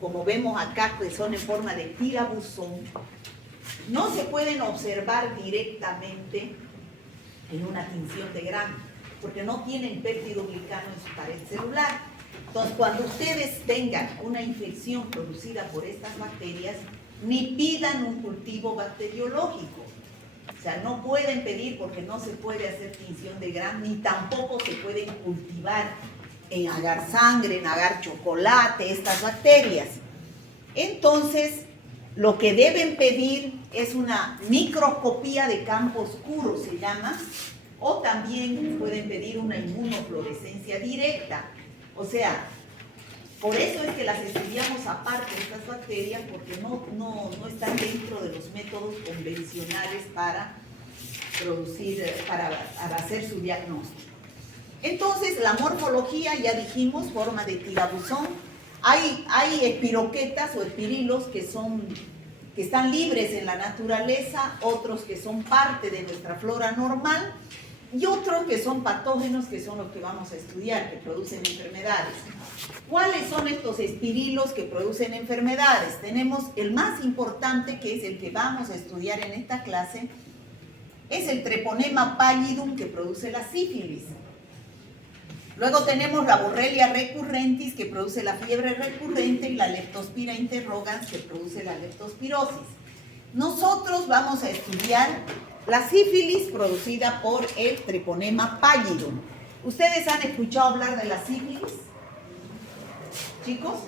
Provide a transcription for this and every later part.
como vemos acá, que son en forma de tirabuzón, no se pueden observar directamente en una tinción de grano, porque no tienen péptidoglicano en su pared celular. Entonces, cuando ustedes tengan una infección producida por estas bacterias, ni pidan un cultivo bacteriológico. O sea, no pueden pedir porque no se puede hacer tinción de grano, ni tampoco se pueden cultivar en agar sangre, en agar chocolate, estas bacterias. Entonces, lo que deben pedir es una microscopía de campo oscuro, se llama, o también pueden pedir una inmunofluorescencia directa. O sea, por eso es que las estudiamos aparte de estas bacterias, porque no están dentro de los métodos convencionales para producir, para hacer su diagnóstico. Entonces, la morfología, ya dijimos, forma de tirabuzón. Hay espiroquetas o espirilos que están libres en la naturaleza, otros que son parte de nuestra flora normal, y otros que son patógenos, que son los que vamos a estudiar, que producen enfermedades. ¿Cuáles son estos espirilos que producen enfermedades? Tenemos el más importante, que es el que vamos a estudiar en esta clase, es el Treponema pallidum, que produce la sífilis. Luego tenemos la Borrelia recurrentis, que produce la fiebre recurrente, y la Leptospira interrogans, que produce la leptospirosis. Nosotros vamos a estudiar la sífilis producida por el Treponema pallidum. ¿Ustedes han escuchado hablar de la sífilis? Chicos,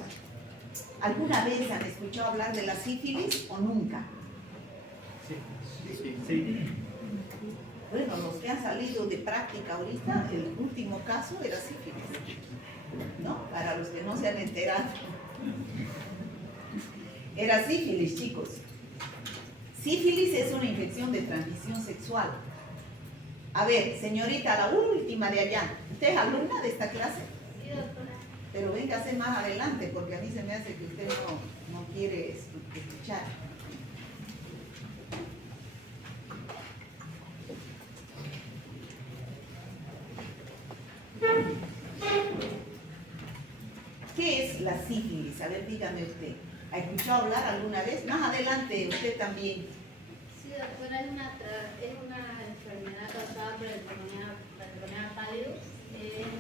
¿alguna vez han escuchado hablar de la sífilis o nunca? Sí. Bueno, los que han salido de práctica ahorita, el último caso era sífilis, ¿no? Para los que no se han enterado. Era sífilis, chicos. Sífilis es una infección de transmisión sexual. A ver, señorita, la última de allá, ¿usted es alumna de esta clase? Sí, doctora. Pero véngase más adelante, porque a mí se me hace que usted no quiere escuchar. ¿Qué es la sífilis? A ver, dígame usted. ¿Ha escuchado hablar alguna vez? Más adelante, usted también. Sí, doctora, es una enfermedad causada por el Treponema pallidum.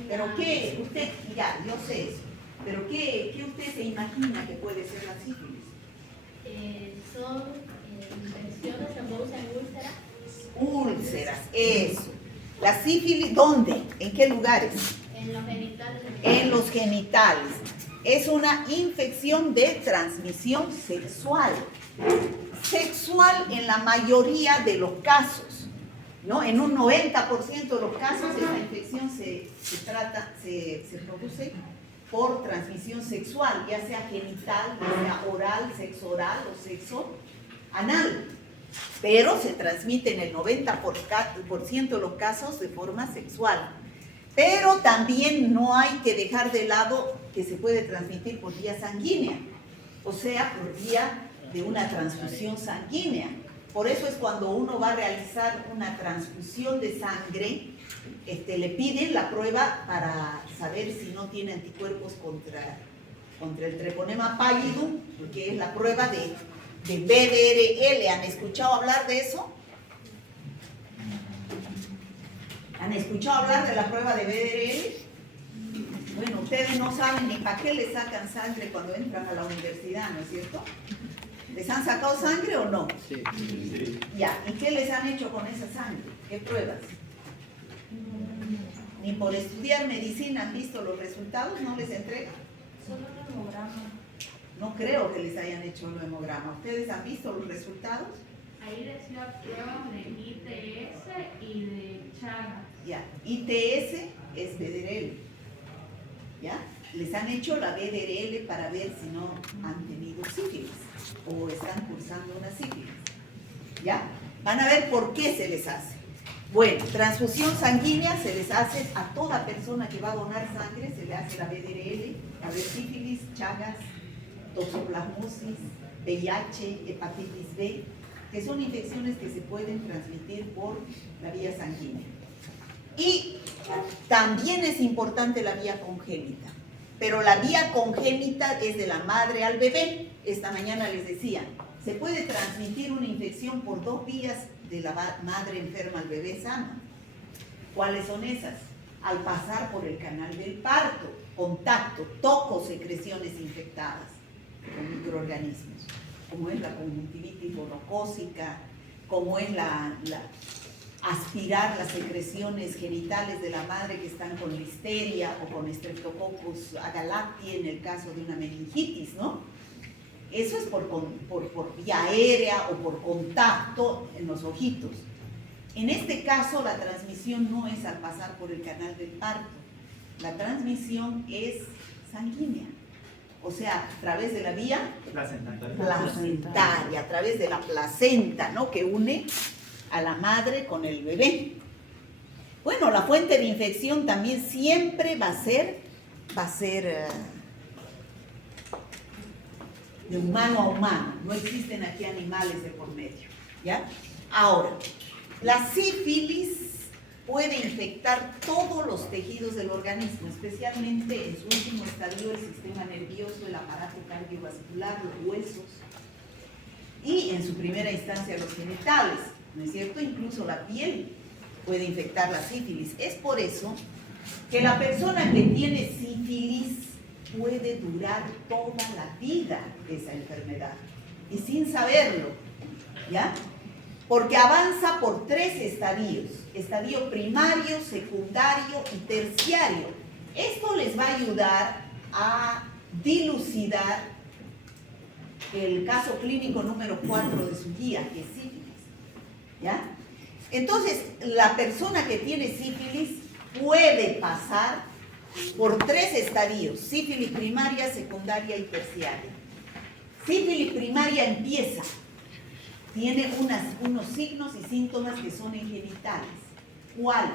¿Pero qué? Usted, ya, yo sé eso. ¿Pero qué usted se imagina que puede ser la sífilis? Son infecciones que producen úlceras. Úlceras, eso. ¿La sífilis dónde? ¿En qué lugares? En los genitales. En los genitales. Es una infección de transmisión sexual. Sexual en la mayoría de los casos, ¿no? En un 90% de los casos esta infección se produce por transmisión sexual, ya sea genital, ya sea oral, sexo oral o sexo anal. Pero se transmite en el 90% de los casos de forma sexual. Pero también no hay que dejar de lado que se puede transmitir por vía sanguínea, o sea, por vía de una transfusión sanguínea. Por eso es cuando uno va a realizar una transfusión de sangre, le piden la prueba para saber si no tiene anticuerpos contra el Treponema pallidum, porque es la prueba de BDRL. ¿Han escuchado hablar de eso? ¿Han escuchado hablar de la prueba de BDRL? Bueno, ustedes no saben ni para qué les sacan sangre cuando entran a la universidad, ¿no es cierto? ¿Les han sacado sangre o no? Sí. Ya, ¿y qué les han hecho con esa sangre? ¿Qué pruebas? Ni por estudiar medicina han visto los resultados, no les entregan. Solo el hemograma. No creo que les hayan hecho el hemograma. ¿Ustedes han visto los resultados? Ahí decía pruebas de ITS y de Chagas. Ya, ITS es BDRL. ¿Ya? Les han hecho la BDRL para ver si no han tenido sífilis o están cursando una sífilis. ¿Ya? Van a ver por qué se les hace. Bueno, transfusión sanguínea se les hace a toda persona que va a donar sangre, se le hace la BDRL, a ver sífilis, Chagas, toxoplasmosis, VIH, hepatitis B, que son infecciones que se pueden transmitir por la vía sanguínea. Y también es importante la vía congénita. pero la vía congénita es de la madre al bebé. Esta mañana les decía, se puede transmitir una infección por 2 vías de la madre enferma al bebé sano. ¿Cuáles son esas? Al pasar por el canal del parto, contacto, toco secreciones infectadas con microorganismos, como es la conjuntivitis gonocócica, como es aspirar las secreciones genitales de la madre que están con listeria o con Streptococcus agalactiae en el caso de una meningitis, ¿no? Eso es por vía aérea o por contacto en los ojitos. En este caso, la transmisión no es al pasar por el canal del parto. La transmisión es sanguínea. O sea, a través de la vía placentaria, a través de la placenta, ¿no? Que une a la madre con el bebé. Bueno, la fuente de infección también siempre va a ser de humano a humano. No existen aquí animales de por medio, ¿ya? Ahora, la sífilis puede infectar todos los tejidos del organismo, especialmente en su último estadio el sistema nervioso, el aparato cardiovascular, los huesos, y en su primera instancia los genitales, ¿no es cierto? Incluso la piel puede infectar la sífilis. Es por eso que la persona que tiene sífilis puede durar toda la vida esa enfermedad, y sin saberlo, ¿ya? Porque avanza por 3 estadios: estadio primario, secundario y terciario. Esto les va a ayudar a dilucidar el caso clínico número 4 de su guía, que es sífilis, ¿ya? Entonces, la persona que tiene sífilis puede pasar por 3 estadios: sífilis primaria, secundaria y terciaria. Sífilis primaria empieza, tiene unos signos y síntomas que son en genitales. ¿Cuáles?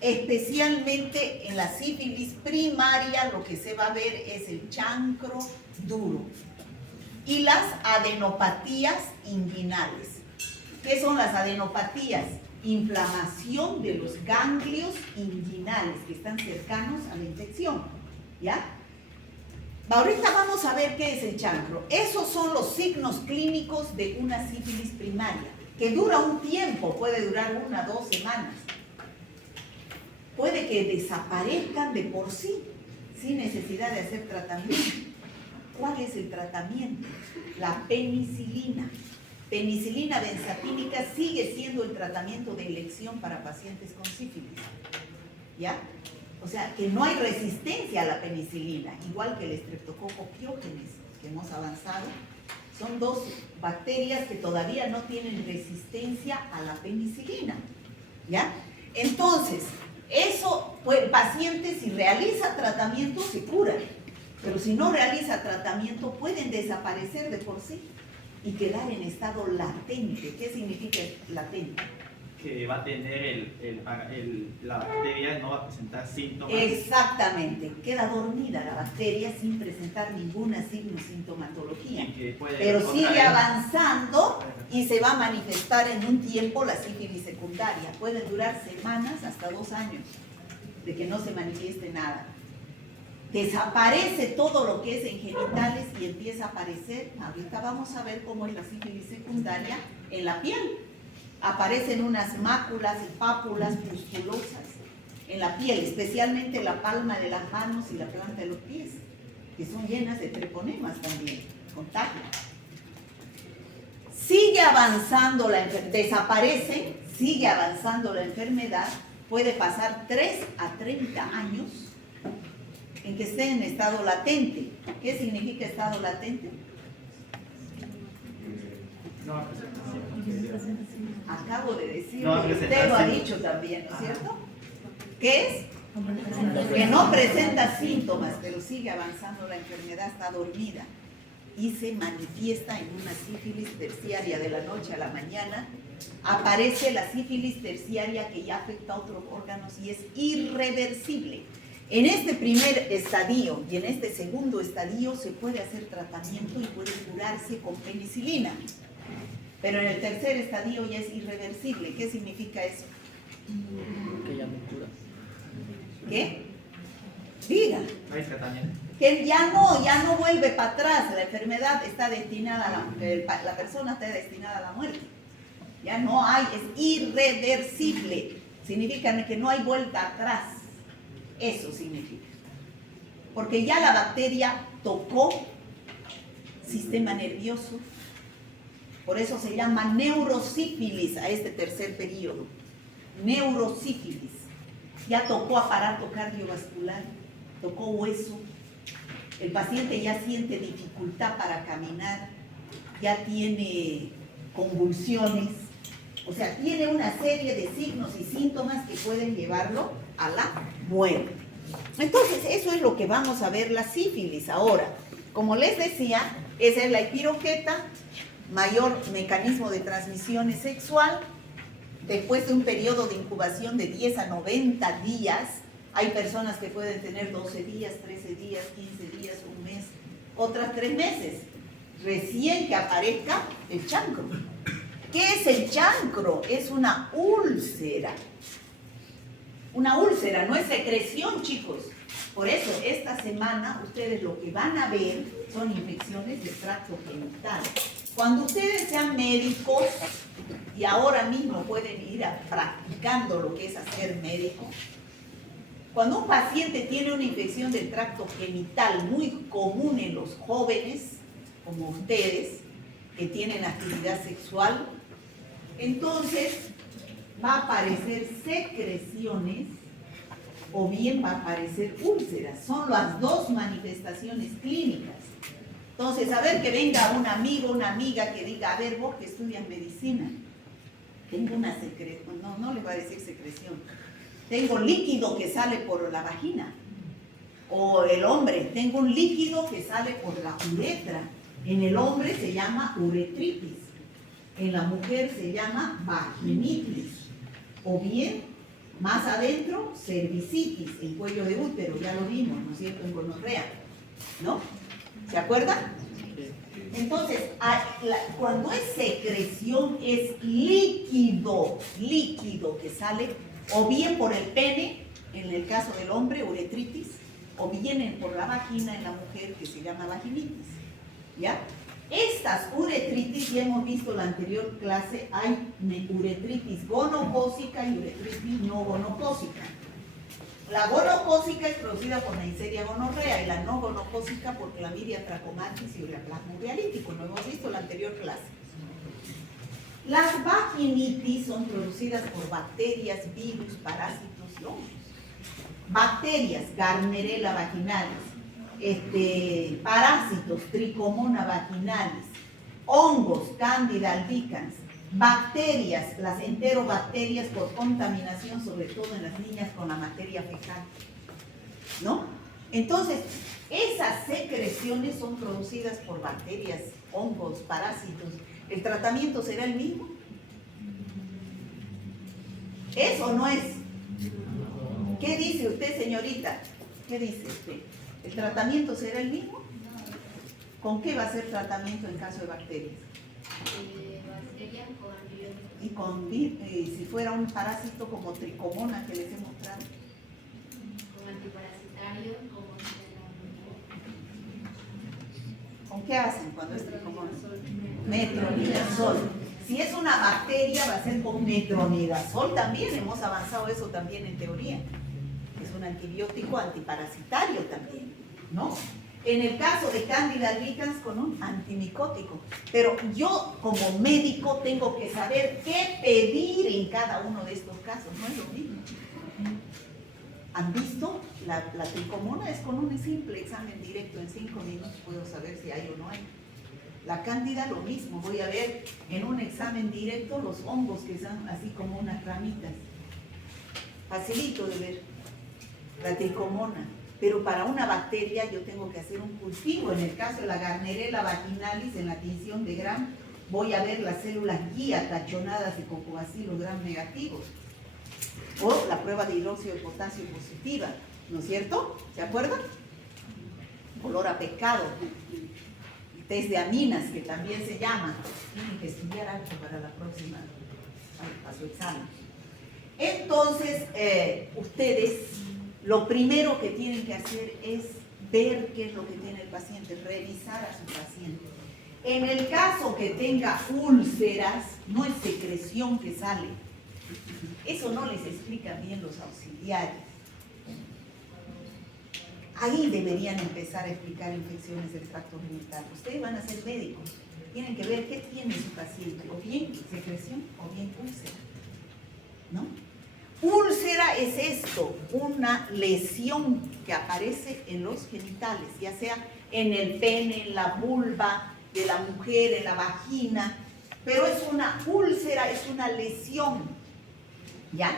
Especialmente en la sífilis primaria lo que se va a ver es el chancro duro y las adenopatías inguinales. ¿Qué son las adenopatías? Inflamación de los ganglios inguinales que están cercanos a la infección, ¿ya? Ahorita vamos a ver qué es el chancro. Esos son los signos clínicos de una sífilis primaria, que dura un tiempo, puede durar 1 o 2 semanas. Puede que desaparezcan de por sí, sin necesidad de hacer tratamiento. ¿Cuál es el tratamiento? La penicilina. Penicilina benzatínica sigue siendo el tratamiento de elección para pacientes con sífilis, ¿ya? O sea, que no hay resistencia a la penicilina, igual que el Streptococcus pyogenes, que hemos avanzado. Son 2 bacterias que todavía no tienen resistencia a la penicilina, ¿ya? Entonces, eso, pues, el paciente si realiza tratamiento se cura, pero si no realiza tratamiento pueden desaparecer de por sí y quedar en estado latente. ¿Qué significa latente? Que va a tener la bacteria, no va a presentar síntomas. Exactamente, queda dormida la bacteria sin presentar ninguna sintomatología, pero sigue avanzando y se va a manifestar en un tiempo la sífilis secundaria. Puede durar semanas hasta 2 años de que no se manifieste nada. Desaparece todo lo que es en genitales y empieza a aparecer, ahorita vamos a ver cómo es la sífilis secundaria en la piel. Aparecen unas máculas y pápulas pustulosas en la piel, especialmente en la palma de las manos y la planta de los pies, que son llenas de treponemas también, contagio. Sigue avanzando la enfermedad, desaparece, sigue avanzando la enfermedad, puede pasar 3 a 30 años en que esté en estado latente. ¿Qué significa estado latente? No va a presentar síntomas. Acabo de decir, No va a presentar usted lo ha síntomas. dicho también, ¿no es cierto? ¿Qué es? Que no presenta síntomas, pero sigue avanzando la enfermedad, está dormida y se manifiesta en una sífilis terciaria de la noche a la mañana. Aparece la sífilis terciaria que ya afecta a otros órganos y es irreversible. En este primer estadio y en este segundo estadio se puede hacer tratamiento y puede curarse con penicilina. Pero en el tercer estadio ya es irreversible. ¿Qué significa eso? Que ya no cura. ¿Qué? Diga. No hay tratamiento. que ya no vuelve para atrás, la enfermedad está destinada la persona está destinada a la muerte. Ya no hay, es irreversible. Significa que no hay vuelta atrás. Eso significa. Porque ya la bacteria tocó sistema nervioso. Por eso se llama neurosífilis a este tercer periodo. Neurosífilis. Ya tocó aparato cardiovascular, tocó hueso. El paciente ya siente dificultad para caminar, ya tiene convulsiones. O sea, tiene una serie de signos y síntomas que pueden llevarlo a la muerte. Entonces, eso es lo que vamos a ver la sífilis ahora. Como les decía, esa es la epiroqueta, mayor mecanismo de transmisión sexual. Después de un periodo de incubación de 10 a 90 días, hay personas que pueden tener 12 días, 13 días, 15 días, un mes, otras 3 meses, recién que aparezca el chancro. ¿Qué es el chancro? Es una úlcera. Una úlcera, no es secreción, chicos. Por eso, esta semana, ustedes lo que van a ver son infecciones del tracto genital. Cuando ustedes sean médicos, y ahora mismo pueden ir practicando lo que es hacer médico, cuando un paciente tiene una infección del tracto genital muy común en los jóvenes, como ustedes, que tienen actividad sexual, entonces va a aparecer secreciones o bien va a aparecer úlceras. Son las dos manifestaciones clínicas. Entonces, a ver que venga un amigo, una amiga que diga, a ver, vos que estudias medicina, tengo una secreción, no le va a decir secreción, tengo líquido que sale por la vagina. O el hombre, tengo un líquido que sale por la uretra. En el hombre se llama uretritis. En la mujer se llama vaginitis. O bien, más adentro, cervicitis, el cuello de útero, ya lo vimos, ¿no es cierto?, en gonorrea, ¿no? ¿Se acuerdan? Entonces, cuando es secreción, es líquido que sale o bien por el pene, en el caso del hombre, uretritis, o bien por la vagina en la mujer, que se llama vaginitis, ¿ya? Estas uretritis, ya hemos visto en la anterior clase, hay uretritis gonocócica y uretritis no gonocócica. La gonocócica es producida por Neisseria gonorrea y la no gonocócica por Clamidia trachomatis y ureaplasma urealítico. Lo hemos visto en la anterior clase. Las vaginitis son producidas por bacterias, virus, parásitos y hongos. Bacterias, Gardnerella vaginalis, parásitos, Trichomona vaginalis, hongos, Candida albicans, bacterias, las enterobacterias por contaminación, sobre todo en las niñas con la materia fecal, ¿no? Entonces, esas secreciones son producidas por bacterias, hongos, parásitos. ¿El tratamiento será el mismo? ¿Es o no es? ¿Qué dice usted, señorita? ¿Qué dice usted? ¿El tratamiento será el mismo? ¿Con qué va a ser tratamiento en caso de bacterias? Bacterias con antibióticos. Y si fuera un parásito como Trichomona que les he mostrado. Con antiparasitarios, ¿Con qué hacen cuando es Trichomona? Metronidazol. Si es una bacteria va a ser con metronidazol también, hemos avanzado eso también en teoría. Es un antibiótico antiparasitario también, ¿no? En el caso de Candida albicans con un antimicótico. Pero yo como médico tengo que saber qué pedir en cada uno de estos casos, no es lo mismo. ¿Han visto? La Trichomona es con un simple examen directo, en 5 minutos puedo saber si hay o no hay. La Cándida lo mismo, voy a ver en un examen directo los hongos que son así como unas ramitas. Facilito de ver. La Trichomona. Pero para una bacteria yo tengo que hacer un cultivo. En el caso de la Gardnerella vaginalis, en la tinción de Gram, voy a ver las células guía tachonadas de cocobacilos Gram negativos. O la prueba de hidróxido de potasio positiva, ¿no es cierto? ¿Se acuerdan? Olor a pescado. Test de aminas, que también se llama. Tienen que estudiar algo para la próxima, para su examen. Entonces, ustedes lo primero que tienen que hacer es ver qué es lo que tiene el paciente, revisar a su paciente. En el caso que tenga úlceras, no es secreción que sale. Eso no les explican bien los auxiliares. Ahí deberían empezar a explicar infecciones del tracto genital. Ustedes van a ser médicos, tienen que ver qué tiene su paciente, o bien secreción o bien úlcera, ¿no? Úlcera es esto, una lesión que aparece en los genitales, ya sea en el pene, en la vulva de la mujer, en la vagina, pero es una úlcera, es una lesión, ¿ya?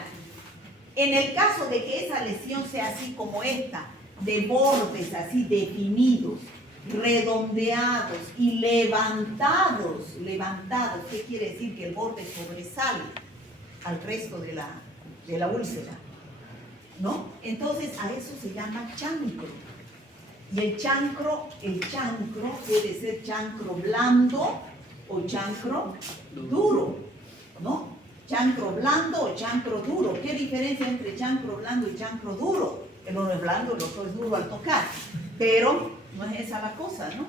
En el caso de que esa lesión sea así como esta, de bordes así definidos, redondeados y levantados, ¿qué quiere decir? Que el borde sobresale al resto de la úlcera, ¿no? Entonces a eso se llama chancro. Y el chancro puede ser chancro blando o chancro duro, ¿no? Chancro blando o chancro duro. ¿Qué diferencia entre chancro blando y chancro duro? El uno es blando, el otro es duro al tocar, pero no es esa la cosa, ¿no?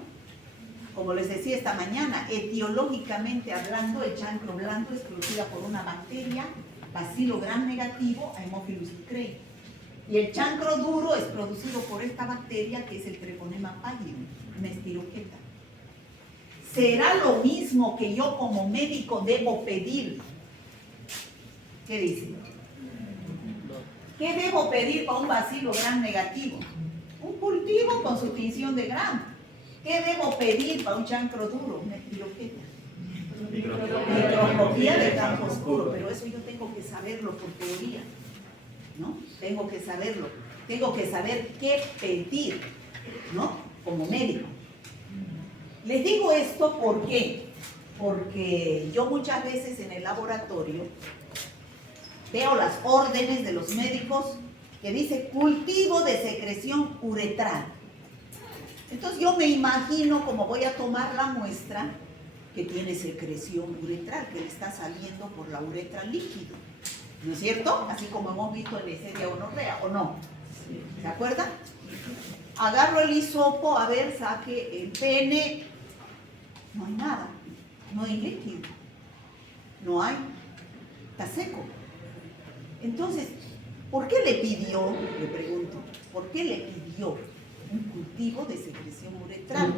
Como les decía esta mañana, etiológicamente hablando, el chancro blando es producida por una bacteria, Bacilo gram negativo, Haemophilus ducreyi. Y el chancro duro es producido por esta bacteria que es el Treponema pallidum, una espiroqueta. ¿Será lo mismo que yo como médico debo pedir? ¿Qué dice? ¿Qué debo pedir para un Bacilo gram negativo? Un cultivo con su tinción de Gram. ¿Qué debo pedir para un chancro duro? Una espiroqueta. Microscopía de campo oscuro, pero eso yo tengo que saberlo por teoría, ¿no? Tengo que saberlo, tengo que saber qué pedir, ¿no? Como médico. Les digo esto ¿por qué? Porque yo muchas veces en el laboratorio veo las órdenes de los médicos que dice cultivo de secreción uretral. Entonces yo me imagino como voy a tomar la muestra que tiene secreción uretral, que le está saliendo por la uretra líquido, ¿no es cierto? Así como hemos visto en Neisseria gonorrea, ¿o no? ¿Se acuerdan? Agarro el hisopo, a ver, saque el pene, no hay nada, no hay líquido, no hay, está seco. Entonces, ¿por qué le pidió, le pregunto, por qué le pidió un cultivo de secreción uretral?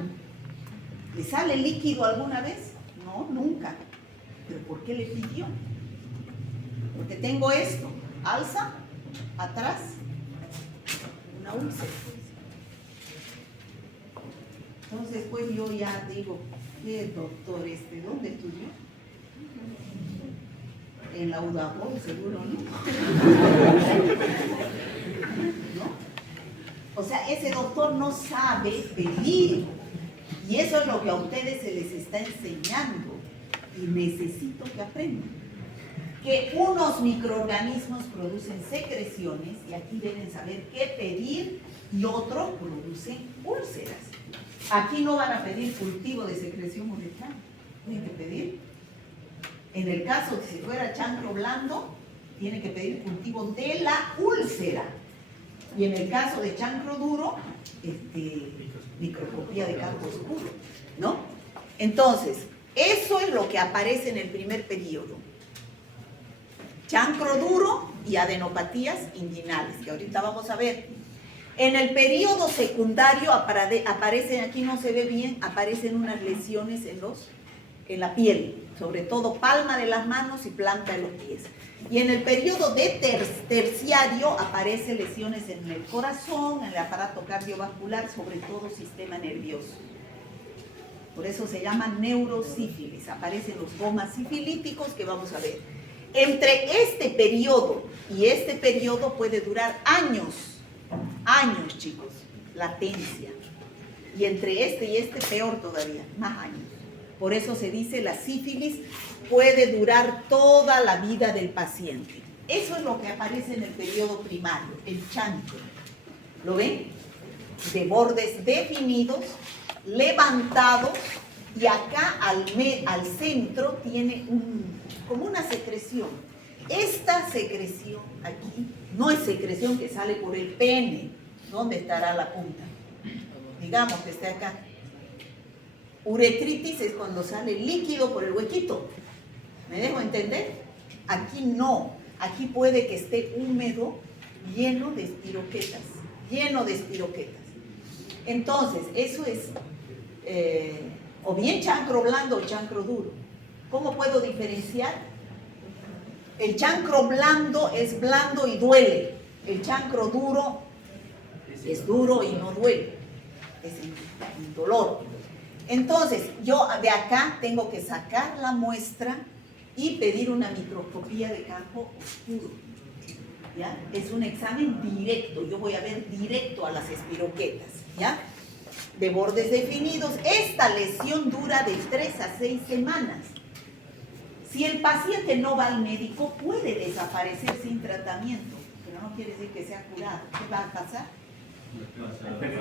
¿Le sale líquido alguna vez? No, nunca. ¿Pero por qué le pidió? Porque tengo esto, alza, atrás, una úlcera. Entonces, pues yo ya digo, ¿qué doctor dónde estudió? En la UDAPO, seguro, ¿no? ¿No? O sea, ese doctor no sabe pedir. Y eso es lo que a ustedes se les está enseñando. Y necesito que aprendan. Que unos microorganismos producen secreciones, y aquí deben saber qué pedir, y otros producen úlceras. Aquí no van a pedir cultivo de secreción uretral. Tienen que pedir. En el caso de si fuera chancro blando, tiene que pedir cultivo de la úlcera. Y en el caso de chancro duro, microscopía de campo oscuro, ¿no? Entonces, eso es lo que aparece en el primer periodo. Chancro duro y adenopatías inguinales, que ahorita vamos a ver. En el periodo secundario aparecen, aquí no se ve bien, aparecen unas lesiones en la piel, sobre todo palma de las manos y planta de los pies. Y en el periodo de terciario aparecen lesiones en el corazón, en el aparato cardiovascular, sobre todo sistema nervioso. Por eso se llama neurosífilis, aparecen los gomas sifilíticos que vamos a ver. Entre este periodo y este periodo puede durar años, chicos, latencia. Y entre este y este peor todavía, más años. Por eso se dice la sífilis puede durar toda la vida del paciente. Eso es lo que aparece en el periodo primario, el chancro. ¿Lo ven? De bordes definidos, levantados, y acá al centro tiene como una secreción. Esta secreción aquí no es secreción que sale por el pene. ¿Dónde estará la punta? digamos que esté acá. Uretritis es cuando sale líquido por el huequito. ¿Me dejo entender? Aquí no. Aquí puede que esté húmedo, lleno de espiroquetas. Lleno de espiroquetas. Entonces, eso es o bien chancro blando o chancro duro. ¿Cómo puedo diferenciar? El chancro blando es blando y duele. El chancro duro es duro y no duele. Es indolor. Entonces, yo de acá tengo que sacar la muestra y pedir una microscopía de campo oscuro. ¿Ya? Es un examen directo. Yo voy a ver directo a las espiroquetas. ¿Ya? De bordes definidos. Esta lesión dura de 3 a 6 semanas. Si el paciente no va al médico, puede desaparecer sin tratamiento, pero no quiere decir que sea curado. ¿Qué va a pasar?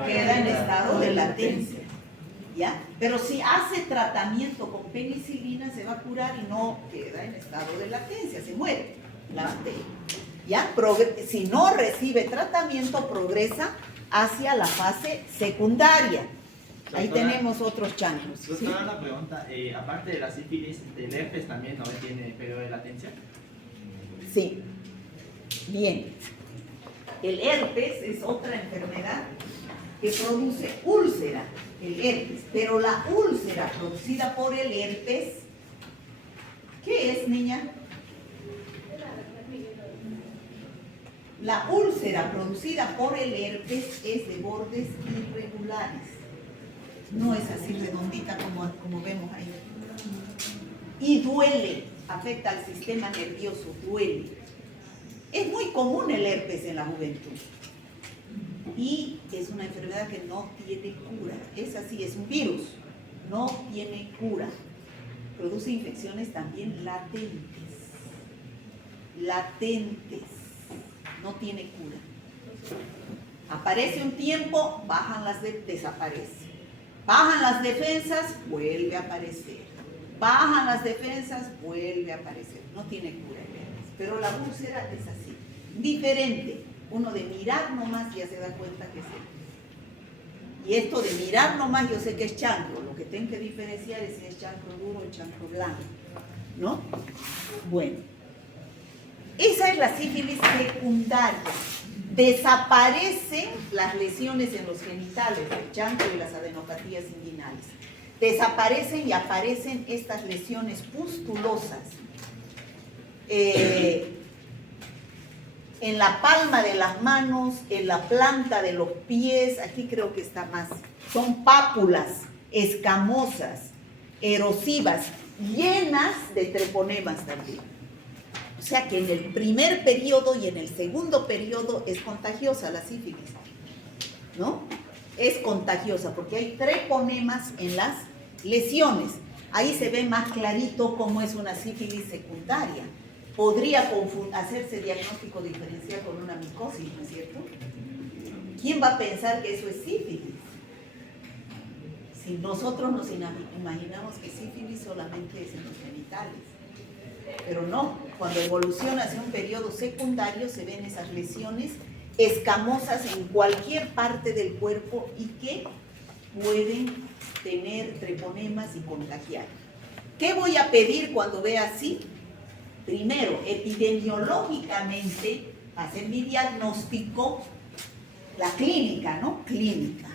Queda en estado de latencia. ¿Ya? Pero si hace tratamiento con penicilina, se va a curar y no queda en estado de latencia, se muere la bacteria. ¿Ya? Si no recibe tratamiento, progresa hacia la fase secundaria. Ahí Doctora, tenemos otros chancros. ¿Sí? Doctora, una pregunta. Aparte de la sífilis, ¿el herpes también no tiene periodo de latencia? Sí. Bien. El herpes es otra enfermedad que produce úlcera, el herpes. Pero la úlcera producida por el herpes, ¿qué es, niña? La úlcera producida por el herpes es de bordes irregulares. No es así redondita como vemos ahí. Y duele, afecta al sistema nervioso, duele. Es muy común el herpes en la juventud. Y es una enfermedad que no tiene cura. Es así, es un virus. No tiene cura. Produce infecciones también latentes. Latentes. No tiene cura. Aparece un tiempo, bajan desaparece. Bajan las defensas, vuelve a aparecer. Bajan las defensas, vuelve a aparecer. No tiene cura el herpes. Pero la úlcera es así. Diferente. Uno de mirar nomás ya se da cuenta que es herpes. Y esto de mirar nomás yo sé que es chancro. Lo que tengo que diferenciar es si es chancro duro o chancro blando. ¿No? Bueno. Esa es la sífilis secundaria. Desaparecen las lesiones en los genitales, el chancro y las adenopatías inguinales. Desaparecen y aparecen estas lesiones pustulosas. En la palma de las manos, en la planta de los pies, aquí creo que está más. Son pápulas escamosas, erosivas, llenas de treponemas también. O sea que en el primer periodo y en el segundo periodo es contagiosa la sífilis, ¿no? Es contagiosa porque hay treponemas en las lesiones. Ahí se ve más clarito cómo es una sífilis secundaria. Podría hacerse diagnóstico diferencial con una micosis, ¿no es cierto? ¿Quién va a pensar que eso es sífilis? Si nosotros nos imaginamos que sífilis solamente es en los genitales. Pero no, cuando evoluciona hacia un periodo secundario se ven esas lesiones escamosas en cualquier parte del cuerpo y que pueden tener treponemas y contagiar. ¿Qué voy a pedir cuando vea así? Primero, epidemiológicamente, hacer mi diagnóstico, la clínica, ¿no? Clínica.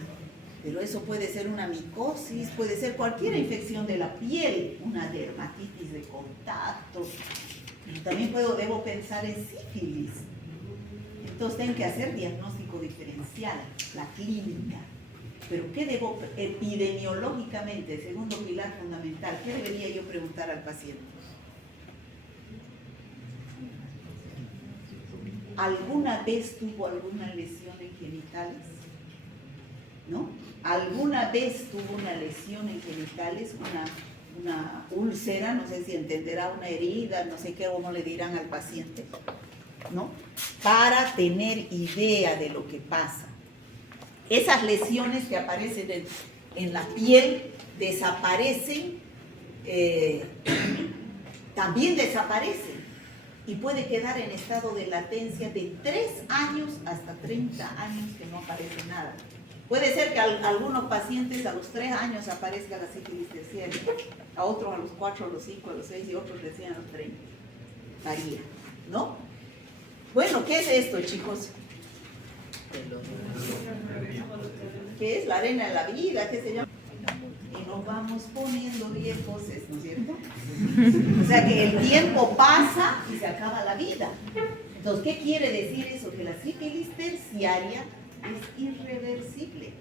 Pero eso puede ser una micosis, puede ser cualquier infección de la piel, una dermatitis de contacto. Y también debo pensar en sífilis. Entonces tengo que hacer diagnóstico diferencial, la clínica. Pero ¿qué debo epidemiológicamente, segundo pilar fundamental? ¿Qué debería yo preguntar al paciente? ¿Alguna vez tuvo alguna lesión en genitales? ¿No? ¿Alguna vez tuvo una lesión en genitales, una úlcera, no sé si entenderá, una herida, no sé qué, cómo le dirán al paciente, ¿no? Para tener idea de lo que pasa. Esas lesiones que aparecen en la piel desaparecen, también desaparecen y puede quedar en estado de latencia de 3 años hasta 30 años que no aparece nada. Puede ser que a algunos pacientes a los 3 años aparezca la sífilis terciaria, a otros a los 4, a los 5, a los 6 y otros recién a los 30. Varía, ¿no? Bueno, ¿qué es esto, chicos? ¿Qué es la arena de la vida? ¿Qué se llama? Y nos vamos poniendo viejos, ¿no es cierto? O sea que el tiempo pasa y se acaba la vida. Entonces, ¿qué quiere decir eso? Que la sífilis terciaria es irreversible.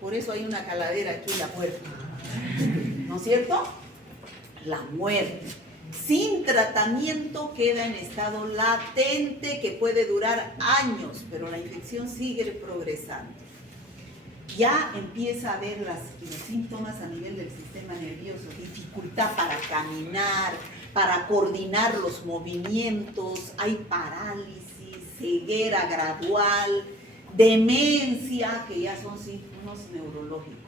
Por eso hay una calavera aquí, la muerte. ¿No es cierto? La muerte. Sin tratamiento queda en estado latente que puede durar años, pero la infección sigue progresando. Ya empieza a ver los síntomas a nivel del sistema nervioso, dificultad para caminar, para coordinar los movimientos, hay parálisis, ceguera gradual, demencia, que ya son signos neurológicos,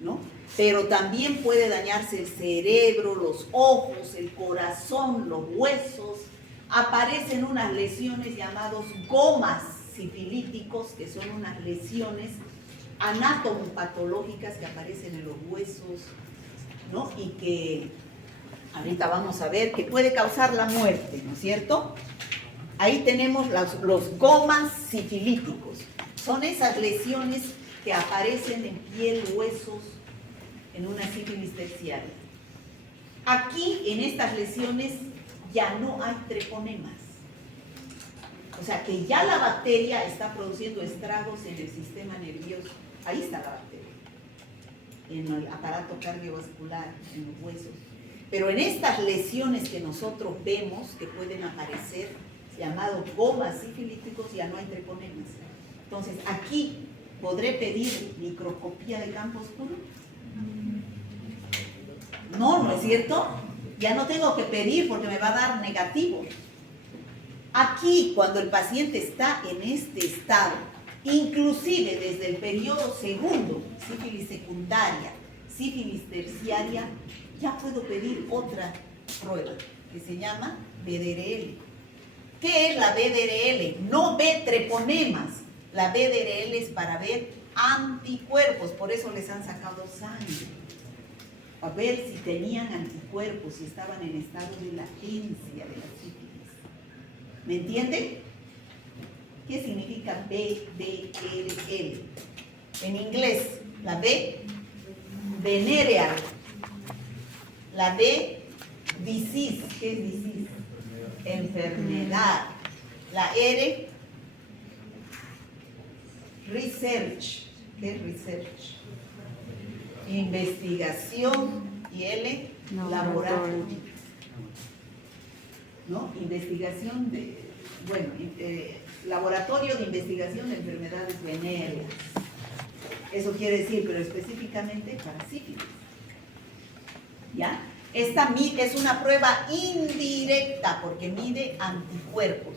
¿no? Pero también puede dañarse el cerebro, los ojos, el corazón, los huesos. Aparecen unas lesiones llamadas gomas sifilíticos, que son unas lesiones anatomopatológicas que aparecen en los huesos, ¿no? Y que ahorita vamos a ver que puede causar la muerte, ¿no es cierto? Ahí tenemos los gomas sifilíticos. Son esas lesiones que aparecen en piel, huesos, en una sífilis terciaria. Aquí, en estas lesiones, ya no hay treponemas. O sea, que ya la bacteria está produciendo estragos en el sistema nervioso. Ahí está la bacteria. En el aparato cardiovascular, en los huesos. Pero en estas lesiones que nosotros vemos, que pueden aparecer, llamados gomas sifilíticos, ya no hay treponemas. Entonces, aquí, ¿podré pedir microscopía de campo oscuro? No, ¿no es cierto? Ya no tengo que pedir porque me va a dar negativo. Aquí, cuando el paciente está en este estado, inclusive desde el periodo segundo, sífilis secundaria, sífilis terciaria, ya puedo pedir otra prueba que se llama BDRL. ¿Qué es la BDRL? No ve treponemas. La BDRL es para ver anticuerpos, por eso les han sacado sangre. A ver si tenían anticuerpos, si estaban en estado de latencia de la sífilis. ¿Me entienden? ¿Qué significa BDRL? En inglés, la B, venereal. La D, disease. ¿Qué es disease? Enfermedad. La R, research. ¿Qué es research? Investigación. Y L, laboratorio. ¿No? Investigación de, bueno, laboratorio de investigación de enfermedades venéreas. Eso quiere decir, pero específicamente para sífilis. ¿Ya? Esta es una prueba indirecta porque mide anticuerpos.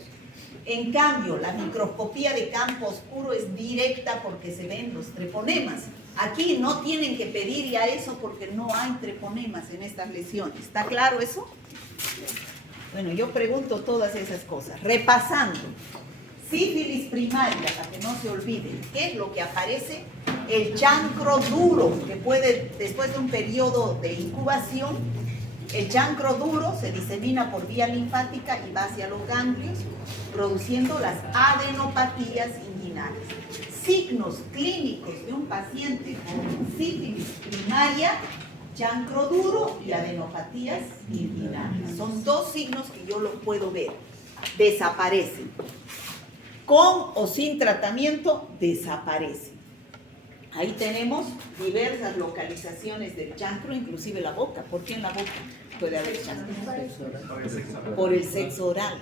En cambio, la microscopía de campo oscuro es directa porque se ven los treponemas. Aquí no tienen que pedir ya eso porque no hay treponemas en estas lesiones. ¿Está claro eso? Bueno, yo pregunto todas esas cosas. Repasando. Sífilis primaria, para que no se olviden. ¿Qué es lo que aparece? El chancro duro, que puede, después de un periodo de incubación, el chancro duro se disemina por vía linfática y va hacia los ganglios, produciendo las adenopatías inguinales. Signos clínicos de un paciente con sífilis primaria, chancro duro y adenopatías inguinales. Son dos signos que yo los puedo ver. Desaparecen. Con o sin tratamiento, desaparecen. Ahí tenemos diversas localizaciones del chancro, inclusive la boca. ¿Por qué en la boca puede haber chancro? Por el sexo oral.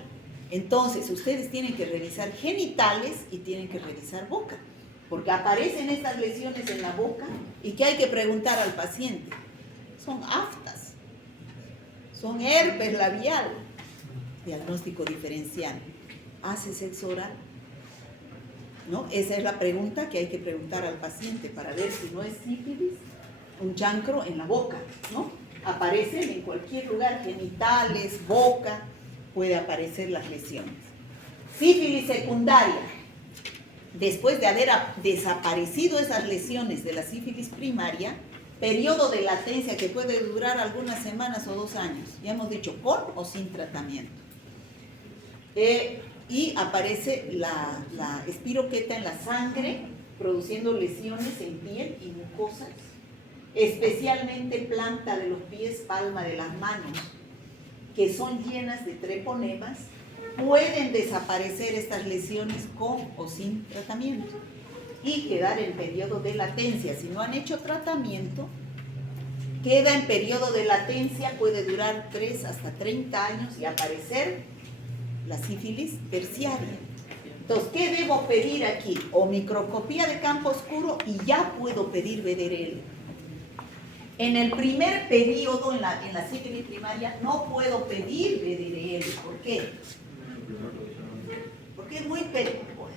Entonces, ustedes tienen que revisar genitales y tienen que revisar boca. Porque aparecen estas lesiones en la boca y ¿qué hay que preguntar al paciente? Son aftas, son herpes labial. Diagnóstico diferencial. ¿Hace sexo oral? ¿No? Esa es la pregunta que hay que preguntar al paciente para ver si no es sífilis, un chancro en la boca, ¿no? Aparecen en cualquier lugar, genitales, boca, puede aparecer las lesiones. Sífilis secundaria. después de haber desaparecido esas lesiones de la sífilis primaria, periodo de latencia que puede durar algunas semanas o 2 años. Ya hemos dicho, con o sin tratamiento. Y aparece la espiroqueta en la sangre, produciendo lesiones en piel y mucosas, especialmente planta de los pies, palma de las manos, que son llenas de treponemas. Pueden desaparecer estas lesiones con o sin tratamiento y quedar en periodo de latencia. Si no han hecho tratamiento, queda en periodo de latencia, puede durar 3 hasta 30 años y aparecer la sífilis terciaria. Entonces, ¿qué debo pedir aquí? O microscopía de campo oscuro y ya puedo pedir BDRL. En el primer periodo, en la sífilis primaria, no puedo pedir BDRL. ¿Por qué? Porque es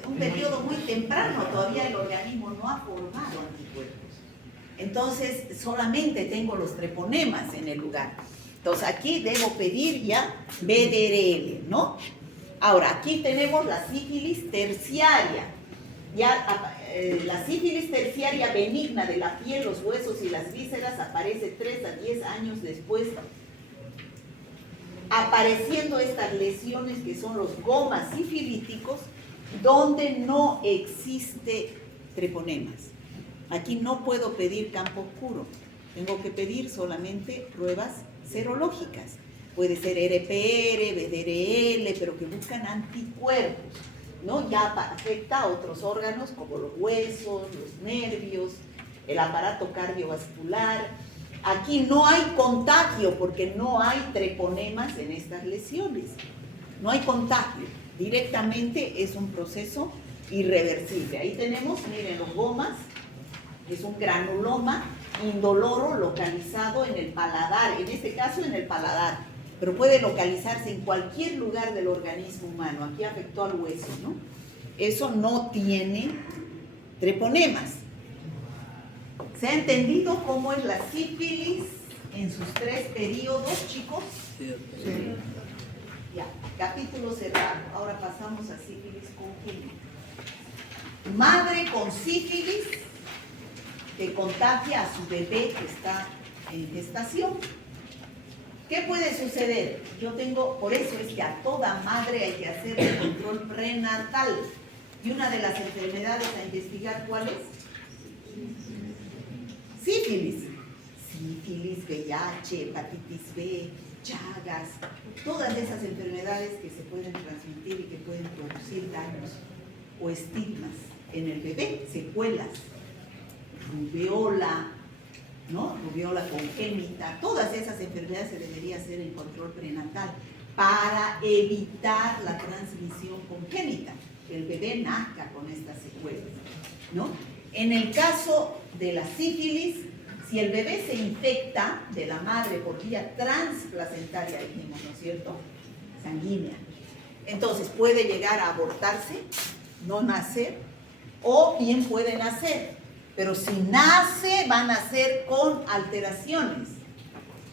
un periodo muy temprano, todavía el organismo no ha formado anticuerpos. Entonces, solamente tengo los treponemas en el lugar. Entonces, aquí debo pedir ya BDRL, ¿no? Ahora, aquí tenemos la sífilis terciaria. Ya la sífilis terciaria benigna de la piel, los huesos y las vísceras aparece 3 a 10 años después, apareciendo estas lesiones que son los gomas sifilíticos, donde no existe treponemas. Aquí no puedo pedir campo oscuro, tengo que pedir solamente pruebas serológicas. Puede ser RPR, BDRL, pero que buscan anticuerpos, ¿no? Ya afecta a otros órganos como los huesos, los nervios, el aparato cardiovascular. Aquí no hay contagio porque no hay treponemas en estas lesiones. No hay contagio. Directamente es un proceso irreversible. Ahí tenemos, miren, los gomas. Es un granuloma indoloro localizado en el paladar, en este caso en el paladar, pero puede localizarse en cualquier lugar del organismo humano. Aquí afectó al hueso, ¿no? Eso no tiene treponemas. ¿Se ha entendido cómo es la sífilis en sus 3 periodos, chicos? Sí. Ya, capítulo cerrado. Ahora pasamos a sífilis congénita. Madre con sífilis que contagia a su bebé que está en gestación. ¿Qué puede suceder? Por eso es que a toda madre hay que hacer el control prenatal. Y una de las enfermedades a investigar, ¿cuál es? Sífilis. Sífilis, VIH, hepatitis B, Chagas, todas esas enfermedades que se pueden transmitir y que pueden producir daños o estigmas en el bebé, secuelas. Rubiola, ¿no? Rubiola congénita, todas esas enfermedades se debería hacer en control prenatal para evitar la transmisión congénita, que el bebé nazca con estas secuelas, ¿no? En el caso de la sífilis, si el bebé se infecta de la madre por vía transplacentaria, dijimos, ¿no es cierto? Sanguínea. Entonces puede llegar a abortarse, no nacer, o bien puede nacer. Pero si nace, va a nacer con alteraciones,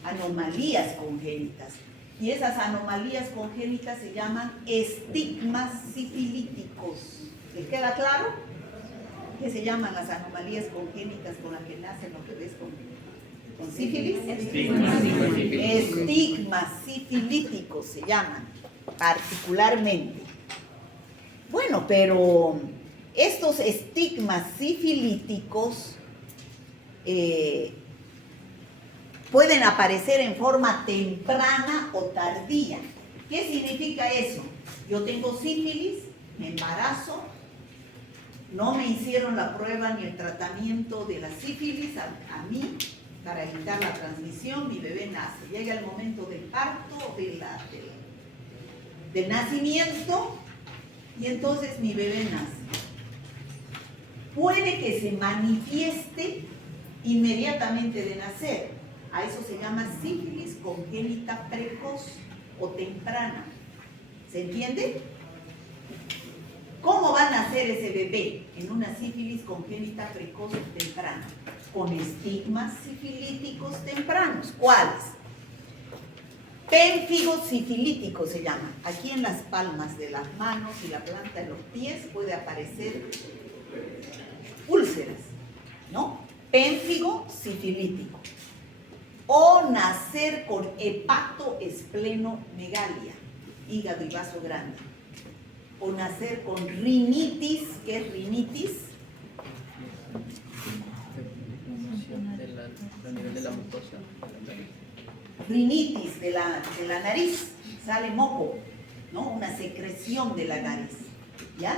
anomalías congénitas. Y esas anomalías congénitas se llaman estigmas sifilíticos. ¿Les queda claro? ¿Qué se llaman las anomalías congénitas con las que nacen los bebés con sífilis? Estigmas sifilíticos se llaman, particularmente. Bueno, pero estos estigmas sifilíticos pueden aparecer en forma temprana o tardía. ¿Qué significa eso? Yo tengo sífilis, me embarazo, no me hicieron la prueba ni el tratamiento de la sífilis a mí para evitar la transmisión, mi bebé nace. Llega el momento del parto, del nacimiento, y entonces mi bebé nace. Puede que se manifieste inmediatamente de nacer. A eso se llama sífilis congénita precoz o temprana. ¿Se entiende? ¿Cómo va a nacer ese bebé en una sífilis congénita precoz o temprana? Con estigmas sifilíticos tempranos. ¿Cuáles? Pénfigo sifilítico se llama. Aquí en las palmas de las manos y la planta de los pies puede aparecer úlceras, ¿no? Pénfigo sifilítico. O nacer con hepatoesplenomegalia, hígado y vaso grande. O nacer con rinitis. ¿Qué es rinitis? A nivel de la mucosa. Rinitis de la nariz, sale moco, ¿no? Una secreción de la nariz, ¿ya?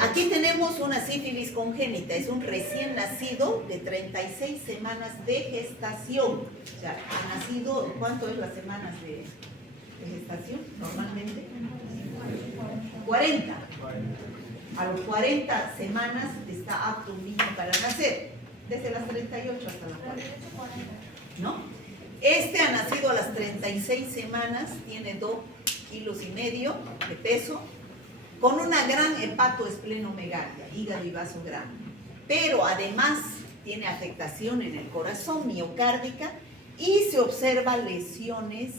Aquí tenemos una sífilis congénita, es un recién nacido de 36 semanas de gestación. O sea, ha nacido, ¿cuánto es las semanas de gestación normalmente? 40. A los 40 semanas está apto un niño para nacer, desde las 38 hasta las 40, ¿no? Este ha nacido a las 36 semanas, tiene 2,5 kilos de peso, con una gran hepatoesplenomegalia, hígado y vaso grande. Pero además tiene afectación en el corazón, miocárdica, y se observa lesiones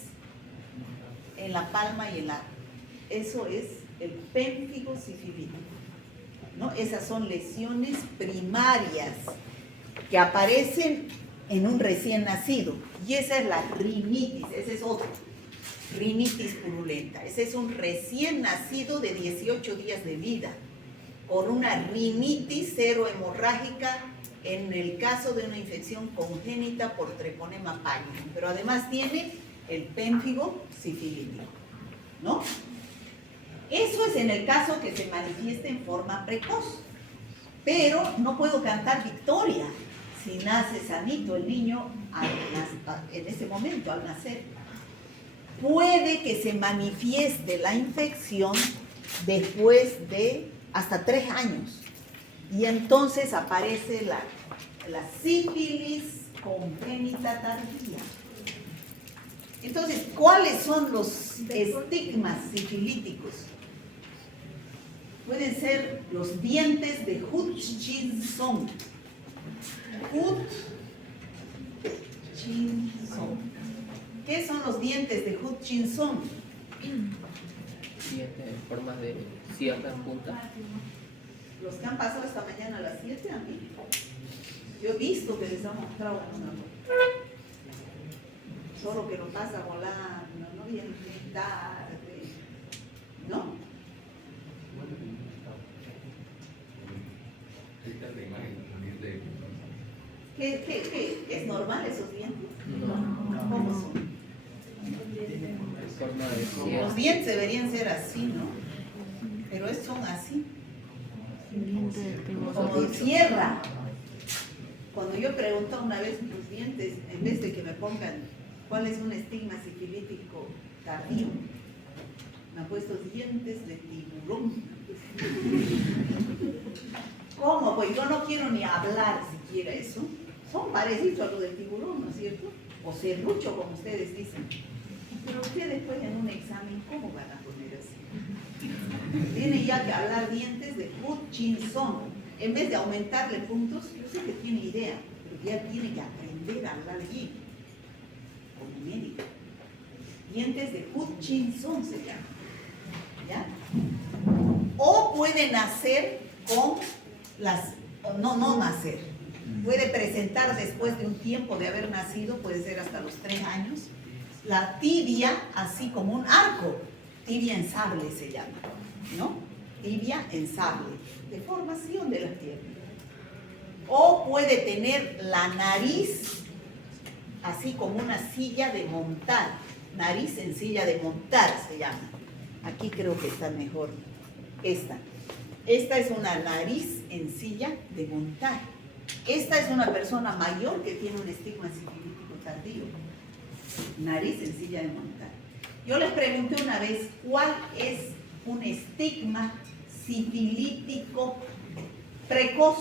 en la palma y en la... Eso es el pénfigo sifilítico, ¿no? Esas son lesiones primarias que aparecen en un recién nacido. Y esa es la rinitis, ese es otro. Rinitis purulenta. Ese es un recién nacido de 18 días de vida, con una rinitis cero hemorrágica en el caso de una infección congénita por treponema pallidum. Pero además tiene el pénfigo sifilítico, ¿no? Eso es en el caso que se manifieste en forma precoz. Pero no puedo cantar victoria si nace sanito el niño en ese momento, al nacer. Puede que se manifieste la infección después de hasta 3 años. Y entonces aparece la sífilis congénita tardía. Entonces, ¿cuáles son los estigmas sifilíticos? Pueden ser los dientes de Hutchinson. Hutchinson. ¿Qué son los dientes de Hutchinson? Dientes en forma de ciertas puntas. Los que han pasado esta mañana a las 7 a mí. Yo he visto que les ha mostrado una foto. Solo que lo pasa volando, no viene tarde, ¿no? ¿Qué? ¿Es normal esos dientes? No. ¿Cómo son? En forma de Los ciertas. dientes deberían ser así, ¿no? Pero son así. Como sierra. Cuando yo pregunto una vez los dientes, en vez de que me pongan cuál es un estigma sifilítico tardío, me han puesto dientes de tiburón. ¿Cómo? Pues yo no quiero ni hablar siquiera eso. Son parecidos a lo del tiburón, ¿no es cierto? O serrucho, como ustedes dicen. Pero ustedes después en un examen, ¿cómo van a poner así? Tiene ya que hablar dientes de Hutchinson. En vez de aumentarle puntos, yo sé que tiene idea, pero ya tiene que aprender a hablar bien, como médico. Dientes de Hutchinson se llama, ¿ya? O puede nacer con no nacer. Puede presentar después de un tiempo de haber nacido, puede ser hasta los 3 años, la tibia así como un arco, tibia en sable se llama, ¿no? Tibia en sable, deformación de la pierna. O puede tener la nariz así como una silla de montar, nariz en silla de montar se llama. Aquí creo que está mejor esta. Esta es una nariz en silla de montar. Esta es una persona mayor que tiene un estigma sifilítico tardío. Nariz en silla de montar. Yo les pregunté una vez cuál es un estigma sifilítico precoz.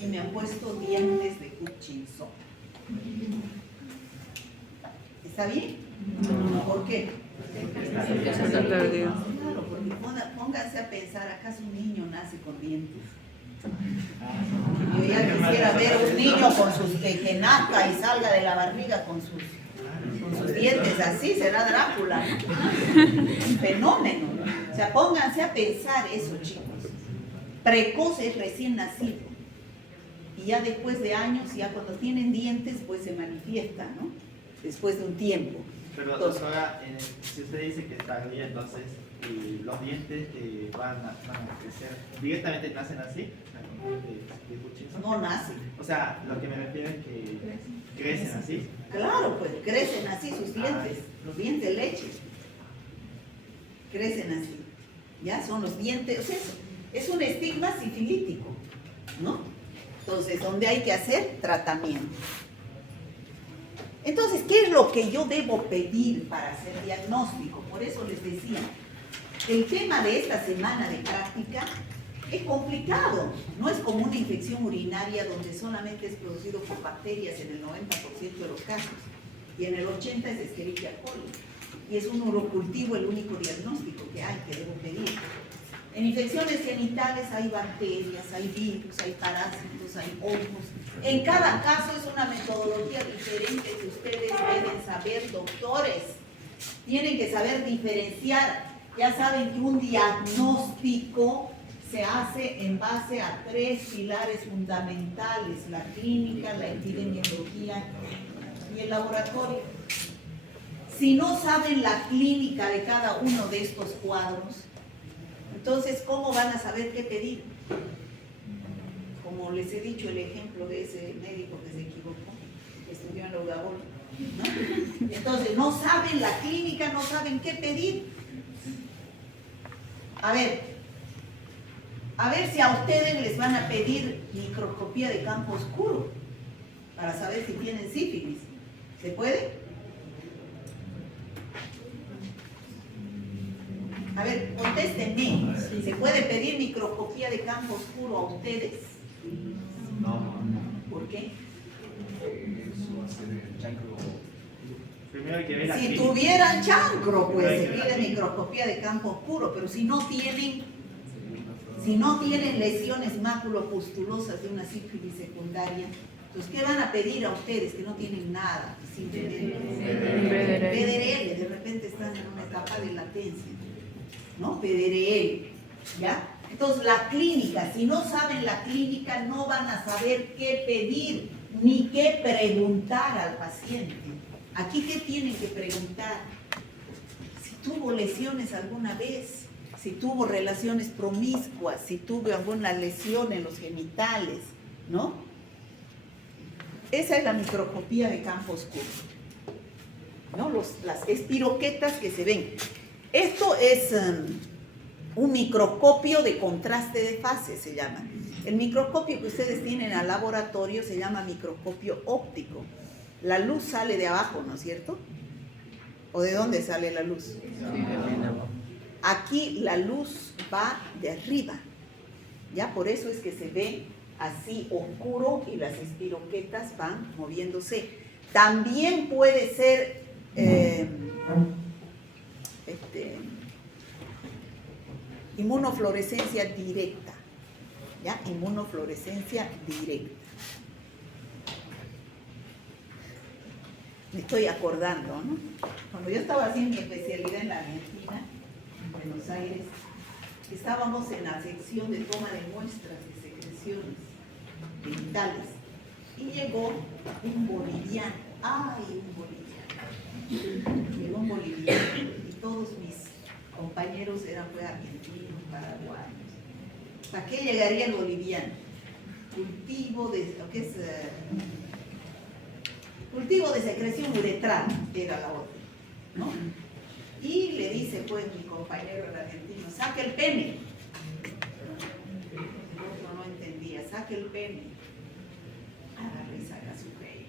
Y me han puesto dientes de Hutchinson. ¿Está bien? No. ¿Por qué? Ya se está perdido. Claro, porque pónganse a pensar, ¿acaso un niño nace con dientes? Yo ya quisiera ver un niño con sus que nazca y salga de la barriga con sus dientes así, será Drácula. Un fenómeno. O sea, pónganse a pensar eso, chicos. Precoz es recién nacido. Y ya después de años, ya cuando tienen dientes, pues se manifiesta, ¿no? Después de un tiempo. Pero Entonces, doctora, si usted dice que está bien, entonces los dientes van a crecer, directamente nacen así, de cuchillo. no nace. O sea, lo que me refiero es que crecen así. Claro, pues crecen así sus dientes, los dientes de leche. Crecen así. Ya son los dientes, o sea, es un estigma sifilítico, ¿no? Entonces, ¿dónde hay que hacer? Tratamiento. Entonces, ¿qué es lo que yo debo pedir para hacer diagnóstico? Por eso les decía, el tema de esta semana de práctica es complicado. No es como una infección urinaria donde solamente es producido por bacterias en el 90% de los casos y en el 80% es Escherichia coli. Y es un urocultivo el único diagnóstico que hay, que debo pedir. En infecciones genitales hay bacterias, hay virus, hay parásitos, hay hongos. En cada caso es una metodología diferente que ustedes deben saber, doctores. Tienen que saber diferenciar. Ya saben que un diagnóstico se hace en base a 3 pilares fundamentales: la clínica, la epidemiología y el laboratorio. Si no saben la clínica de cada uno de estos cuadros, entonces, ¿cómo van a saber qué pedir? Como les he dicho el ejemplo de ese médico que se equivocó, que estudió en la UDABOL, ¿no? Entonces, no saben la clínica, no saben qué pedir. A ver si a ustedes les van a pedir microscopía de campo oscuro para saber si tienen sífilis. ¿Se puede? A ver, contéstenme. ¿Se puede pedir microscopía de campo oscuro a ustedes? No. ¿Por qué? Primero hay que ver la Si clínica. tuvieran chancro, pues se pide microscopía de campo oscuro, pero si no tienen lesiones maculopustulosas de una sífilis secundaria, entonces, ¿qué van a pedir a ustedes que no tienen nada? Simplemente PDRL, de repente están en una etapa de latencia, ¿no? PDRL, ¿ya? Entonces, la clínica, si no saben la clínica, no van a saber qué pedir ni qué preguntar al paciente. Aquí, ¿qué tienen que preguntar? Si tuvo lesiones alguna vez, si tuvo relaciones promiscuas, si tuvo alguna lesión en los genitales, ¿no? Esa es la microscopía de campo oscuro, ¿no? Las espiroquetas que se ven. Esto es un microscopio de contraste de fase, se llama. El microscopio que ustedes tienen al laboratorio se llama microscopio óptico. La luz sale de abajo, ¿no es cierto? ¿O de dónde sale la luz? Aquí la luz va de arriba, ¿ya? Por eso es que se ve así oscuro y las espiroquetas van moviéndose. También puede ser inmunofluorescencia directa, ¿ya? Inmunofluorescencia directa. Me estoy acordando, ¿no? Cuando yo estaba haciendo mi especialidad en la Argentina, en Buenos Aires, estábamos en la sección de toma de muestras de secreciones genitales y llegó un boliviano, llegó un boliviano y todos mis compañeros eran pues argentinos, paraguayos. ¿Para qué llegaría el boliviano? Cultivo de, lo que es cultivo de secreción uretral era la otra, ¿no? Y le dice pues mi compañero el argentino, saque el pene. El otro no entendía, saque el pene. Agarra y saca su peine.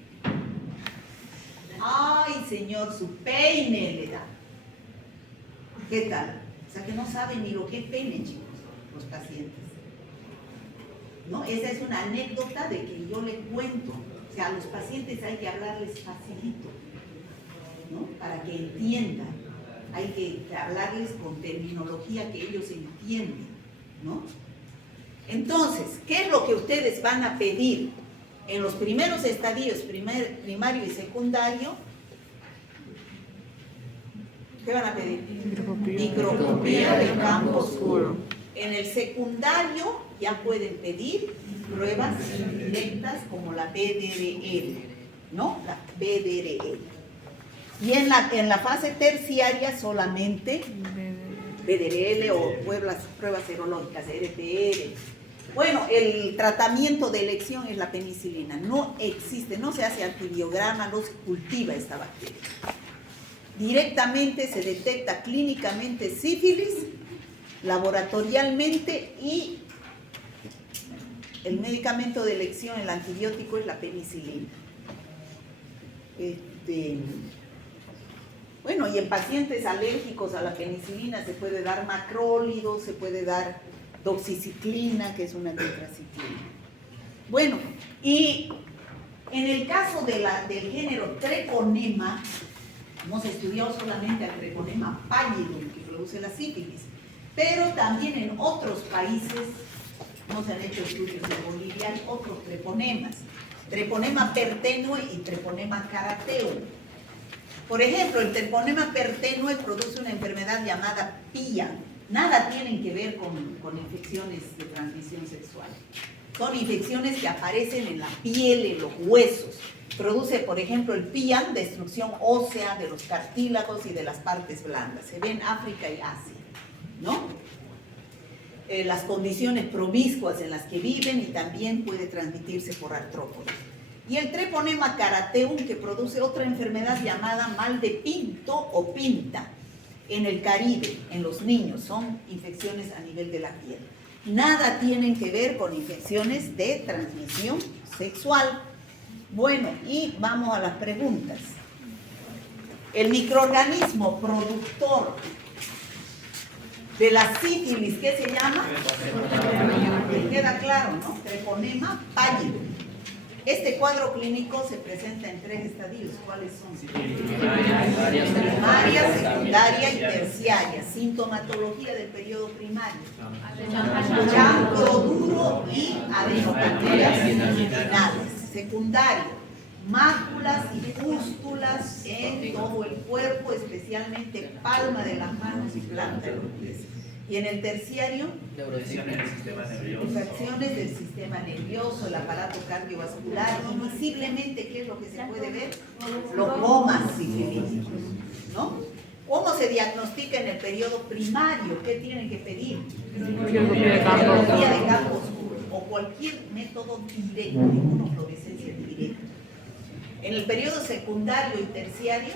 Ay, señor, su peine le da. ¿Qué tal? O sea que no saben ni lo que es pene, chicos, los pacientes. ¿No? Esa es una anécdota de que yo les cuento. O sea, a los pacientes hay que hablarles facilito, ¿no? Para que entiendan. Hay que hablarles con terminología que ellos entienden, ¿no? Entonces, ¿qué es lo que ustedes van a pedir? En los primeros estadios, primario y secundario, ¿qué van a pedir? Microscopía de campo oscuro. En el secundario ya pueden pedir pruebas directas como la BDRL, ¿no? La BDRL. Y en la fase terciaria solamente BDRL o pruebas serológicas, RPR. Bueno, el tratamiento de elección es la penicilina. No existe, no se hace antibiograma, no se cultiva esta bacteria. Directamente se detecta clínicamente sífilis, laboratorialmente, y el medicamento de elección, el antibiótico, es la penicilina. Bueno, y en pacientes alérgicos a la penicilina se puede dar macrólido, se puede dar doxiciclina, que es una tetraciclina. Bueno, y en el caso del género treponema, hemos estudiado solamente al treponema pallidum, que produce la sífilis, pero también en otros países no se han hecho estudios. En Bolivia hay otros treponemas, treponema pertenue y treponema carateum. Por ejemplo, el treponema pertenue produce una enfermedad llamada PIA. Nada tienen que ver con infecciones de transmisión sexual. Son infecciones que aparecen en la piel, en los huesos. Produce, por ejemplo, el PIA, destrucción ósea de los cartílagos y de las partes blandas. Se ve en África y Asia, ¿no? Las condiciones promiscuas en las que viven, y también puede transmitirse por artrópodos. Y el treponema carateum, que produce otra enfermedad llamada mal de Pinto o Pinta, en el Caribe, en los niños, son infecciones a nivel de la piel. Nada tienen que ver con infecciones de transmisión sexual. Bueno, y vamos a las preguntas. El microorganismo productor de la sífilis, ¿qué se llama? Queda claro, ¿no? Treponema pallidum. Este cuadro clínico se presenta en 3 estadios. ¿Cuáles son? Primaria, secundaria y terciaria. Sintomatología del periodo primario: chancro duro y adenopatías finales. Secundario: máculas y pústulas en todo el cuerpo, especialmente palma de las manos y planta de los pies. Y en el terciario, infecciones del sistema nervioso, el aparato cardiovascular, y visiblemente, ¿qué es lo que se puede ver? Los gomas sifilíticos, ¿no? ¿Cómo se diagnostica en el periodo primario? ¿Qué tienen que pedir? Microscopía de campo oscuro o cualquier método directo, inmunofluorescencia directa. En el periodo secundario y terciario,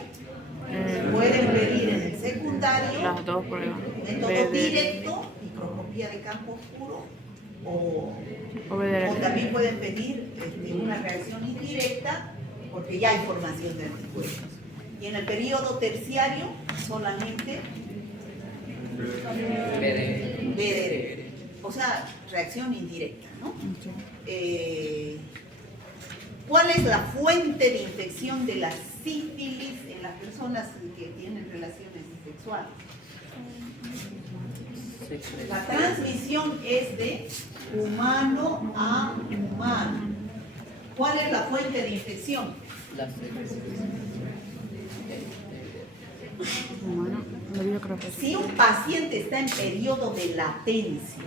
pueden pedir en el secundario las dos pruebas, método directo, microscopía de campo oscuro, o también pueden pedir una reacción indirecta, porque ya hay formación de anticuerpos. Y en el periodo terciario solamente BDR, o sea, reacción indirecta, ¿no? ¿Cuál es la fuente de infección de la sífilis en las personas que tienen relaciones sexuales? La transmisión es de humano a humano. ¿Cuál es la fuente de infección? Si un paciente está en periodo de latencia,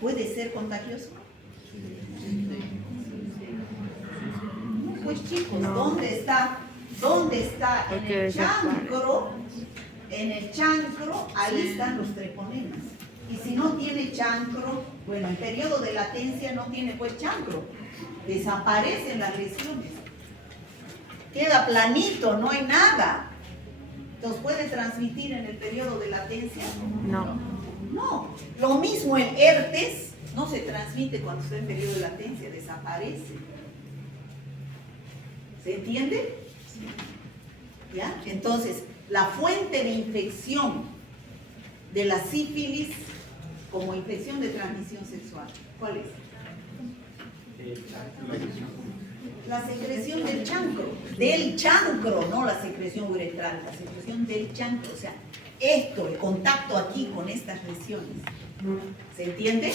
¿puede ser contagioso? Pues chicos, ¿dónde está? En el chancro. En el chancro, ahí están los treponemas. Y si no tiene chancro, bueno, en periodo de latencia no tiene pues chancro. Desaparecen las lesiones. Queda planito, no hay nada. ¿Entonces puede transmitir en el periodo de latencia? No. No. Lo mismo el herpes no se transmite cuando está en periodo de latencia, desaparece. ¿Se entiende? ¿Ya? Entonces, la fuente de infección de la sífilis como infección de transmisión sexual, ¿cuál es? La secreción del chancro, no la secreción uretral, la secreción del chancro, o sea, el contacto aquí con estas lesiones. ¿Se entiende?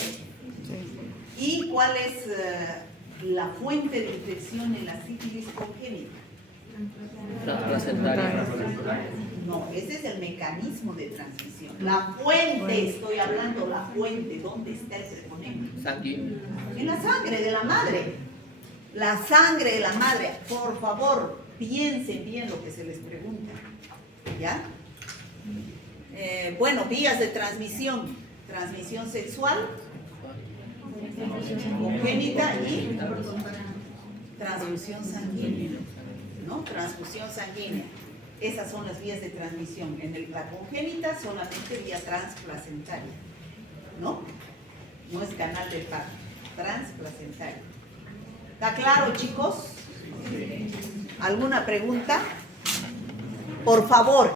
¿Y cuál es la fuente de infección en la sífilis congénita? Transplacentaria. No, ese es el mecanismo de transmisión. La fuente, estoy hablando, la fuente, ¿dónde está el treponema? Sanguíneo. En la sangre de la madre. La sangre de la madre. Por favor, piensen bien lo que se les pregunta. ¿Ya? Bueno, vías de transmisión. Transmisión sexual, congénita y transfusión sanguínea. ¿No? Transfusión sanguínea. Esas son las vías de transmisión. En la congénita solamente vía transplacentaria. ¿No? No es canal del parto. Transplacentaria. ¿Está claro, chicos? ¿Alguna pregunta? Por favor.